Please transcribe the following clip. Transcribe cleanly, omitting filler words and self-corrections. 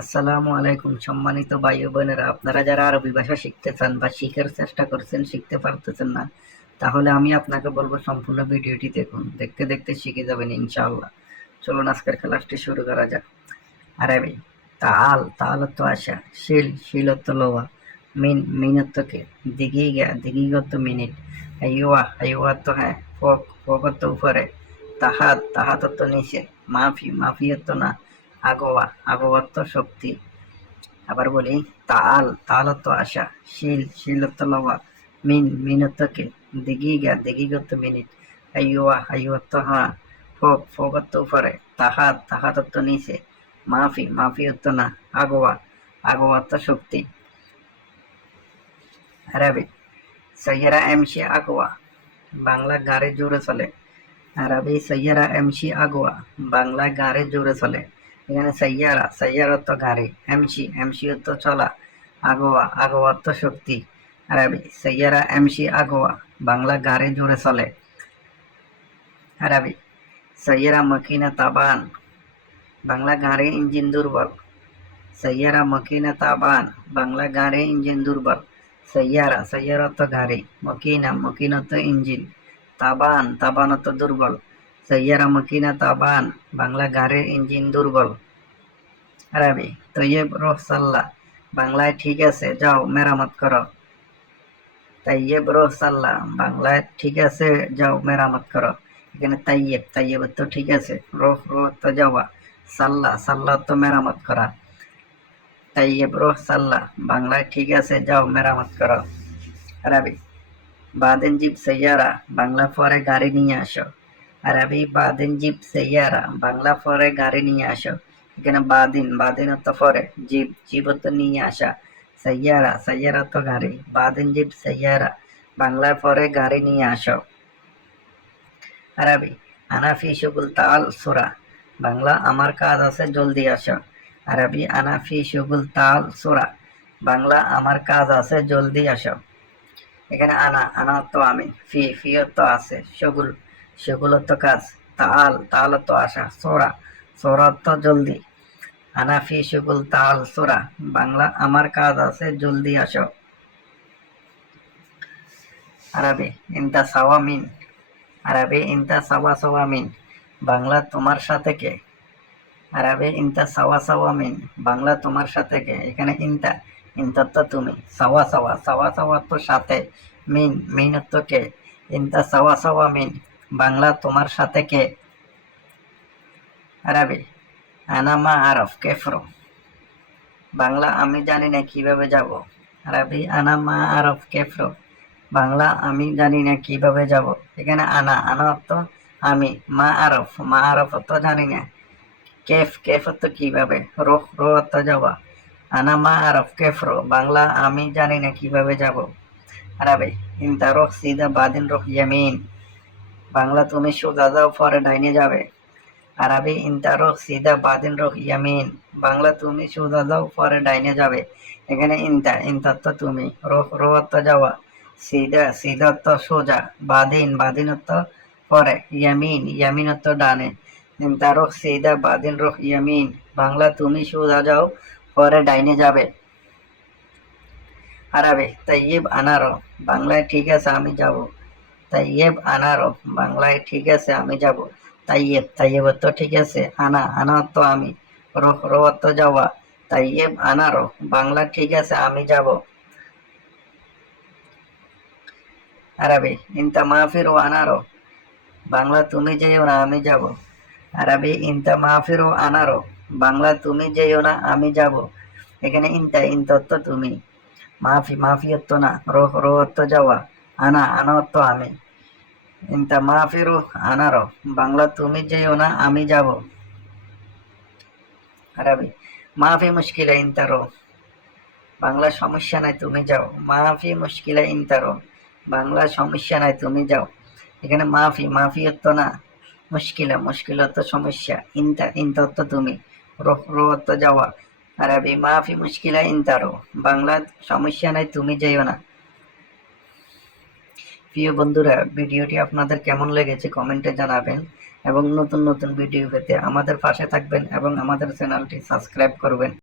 আসসালামু আলাইকুম সম্মানিত ভাই ও বোনেরা, আপনারা যারা আরবি ভাষা শিখতে চান বা শিখার চেষ্টা করছেন, শিখতে পারতেছেন না, তাহলে আমি আপনাকে বলবো সম্পূর্ণ ভিডিওটি দেখুন। দেখতে দেখতে শিখে যাবেন ইনশাআল্লাহ। চলুন আজকের ক্লাসটি শুরু করা যাক। আরবি তাআল, তাআল অর্থ আসা, শিল, শিল অর্থ লোহা, মিন, মিন অর্থ কে, দিগিগা, দিগিগা অর্থ মিনিট, আইওয়া, আইওয়া অর্থ হ্যাঁ, ফোক, ফোক অর্থ উপরে, তাহাত, তাহাত অর্থ নিচে, মাফি, মাফি অর্থ না, আগোয়া, আগোয়া অর্থ শক্তি। আবার বলি, তাল, তাল অর্থ আসা, শিল, শিল অর্থ লোহা, মিন, মিন অর্থ কে, দিগিগা, দিগিগা অর্থ মিনিট, আইওয়া, আইওয়া অর্থ হ্যাঁ, ফোক, ফোক অর্থ উপরে, তাহাত, তাহাত অর্থ নিচে, মাফি, মাফি অর্থ না, আগোয়া, আগোয়া অর্থ শক্তি। আরবি সৈয়রা এমসি আগোয়া, বাংলা গাড়ি জোরে চলে। আরবি সৈয়রা এমসি আগোয়া, বাংলা গাড়ি জোরে চলে। এখানে সাইয়ারা, সাইয়ারা অর্থ গাড়ি, এমসি, এমসি অর্থ চলা, আগোয়া, আগোয়া অর্থ শক্তি। আরবি সাইয়ারা এমসি আগোয়া, বাংলা গাড়ি জোরে চলে। আরবি সাইয়ারা মকিনা তাবান, বাংলা গাড়ি ইঞ্জিন দুর্বল। সাইয়ারা মকিনা তাবান, বাংলা গাড়ি ইঞ্জিন দুর্বল। সাইয়ারা, সাইয়ারা অর্থ গাড়ি, মকিনা, মকিনা অর্থ ইঞ্জিন, তাবান, তাবান অর্থ দুর্বল। সাইয়ারা মকিনা তাবান, বাংলা গাড়ির ইঞ্জিন দুর্বল। আরবি তৈয়ব রোহ সাল্লাহ, বাংলায় ঠিক আছে যাও মেরামত করো। তাইয়েব রোহ সাল্লাহ, বাংলায় ঠিক আছে যাও মেরামত করো। এখানে তাইয়েব, তাইয়েব তো ঠিক আছে, রোহ, রোহ তো যাওয়া, সাল্লাহ, সাল্লাহ তো মেরামত করা। তাইয়েব রোহ সাল্লাহ, বাংলায় ঠিক আছে যাও মেরামত করো। আরবি বাদেন জিপ সাইয়ারা, বাংলা পরে গাড়ি নিয়ে আসো। আরবি বাদেন জিপ সাইয়ারা, বাংলা পরে গাড়ি নিয়ে আসো। এখানে বাদিন, বাদিন অর্থ পরে, জিপ, জিপ অর্থ নিয়ে আসা, সাইয়ারা, সাইয়ারা অর্থ গাড়ি, বাদেন জিপ সাইয়ারা, বাংলার পরে গাড়ি নিয়ে আসো। আরবি আনাফি শুগুল তাল সুরা, বাংলা আমার কাজ আছে জলদি আসো। আরবি আনাফি শুগুল তাল সুরা, বাংলা আমার কাজ আছে জলদি আসো। এখানে আনা, আনা অর্থ আমি, ফি, ফি অর্থ আছে, সগুল, সগুল অর্থ কাজ, তাল, তাল অর্থ আসা, সোরা, সোরা অর্থ জলদি। আনা ফি সগুল তাল সোরা, বাংলা আমার কাজ আছে জলদি আসো। আরবি ইনতা সাওয়া মিন, আরবি ইনতা সাওয়া সাওয়া মিন, বাংলা তোমার সাথে কে। আরবি ইনতা সাওয়া সাওয়া মিন, বাংলা তোমার সাথে কে। এখানে ইনতা, ইনতা তো তুমি, সাওয়া সাওয়া, সাওয়া সাওয়া তো সাথে, মিন, মিন তো কে। ইনতা সাওয়া সাওয়া মিন, বাংলা তোমার সাথে কে। আরবি আনা মা আরফ কেফরো, বাংলা আমি জানি না কিভাবে যাব। আরবি আনা মা আরফ কেফরো, বাংলা আমি জানি না কিভাবে যাব। এখানে আনা, আনা অর্থ আমি, মা আরফ, মা আরফ অর্থ জানি না, কেফ, কেফ অর্থ কিভাবে, রোহ, রোহ অর্থ যাওয়া। আনা মা আরফ কেফরো, বাংলা আমি জানি না কিভাবে যাব। আরবি ইনতা রোহ সিদা বাদিন রোহ ইয়ামিন, বাংলা তুমি সোজা যাও পরে ডাইনে যাবে। আরবি ইনতা রোহ সিদা বাদিন রোহ ইয়ামিন, বাংলা তুমি সোজা যাও পরে ডাইনে যাবে। এখানে ইনতা, ইনতা অর্থ তুমি, রোহ, রোহ অর্থ যাওয়া, সিদা, সিদা অর্থ সোজা, বাদিন, বাদিন অর্থ পরে, ইয়ামিন, ইয়ামিন অর্থ ডানে। ইনতা রোহ সিদা বাদিন রোহ ইয়ামিন, বাংলা তুমি সোজা যাও পরে ডাইনে যাবে। আরবি তাইয়েব আনারো, বাংলায় ঠিক আছে আমি যাব। তাইয়েব আনারো, বাংলায় ঠিক আছে আমি যাব। তাইয়েব, তাইয়েব অর্থ ঠিক আছে, আনা, আনা অর্থ আমি, রোহ, রোহ অর্থ যাওয়া। তাইয়েব আনারো, বাংলা ঠিক আছে আমি যাব। আরবি ইনতা মাহফির ও আনারো, বাংলা তুমি যেও না আমি যাব। আরবি ইনতা মাহফির ও আনারো, বাংলা তুমি যেও না আমি যাব। এখানে ইনতা, ইনতা অর্থ তুমি, মাফি, মাফি অর্থ না, রোহ, রোহ অর্থ যাওয়া, আনা, আনা অর্থ আমি। ইনতা মাহফির ও আনারো, বাংলা তুমি যেও না আমি যাব। আরবি মাফি মুশকিলা ইনতারো, বাংলা সমস্যা নাই তুমি যাও। মাফি মুশকিলা ইনতারো, বাংলা সমস্যা নাই তুমি যাও। এখানে মাফি, মাফি অর্থ না, মুশকিলা, মুশকিল অর্থ সমস্যা, ইনতা, ইনতা অর্থ তুমি, রোহ, রোহ অর্থ যাওয়া। আরবি মাফি মুশকিলা ইনতারো, বাংলা সমস্যা নাই তুমি যেও না। প্রিয় বন্ধুরা, ভিডিওটি আপনাদের কেমন লেগেছে কমেন্টে জানাবেন এবং নতুন নতুন ভিডিও পেতে আমাদের পাশে থাকবেন এবং আমাদের চ্যানেলটি সাবস্ক্রাইব করবেন।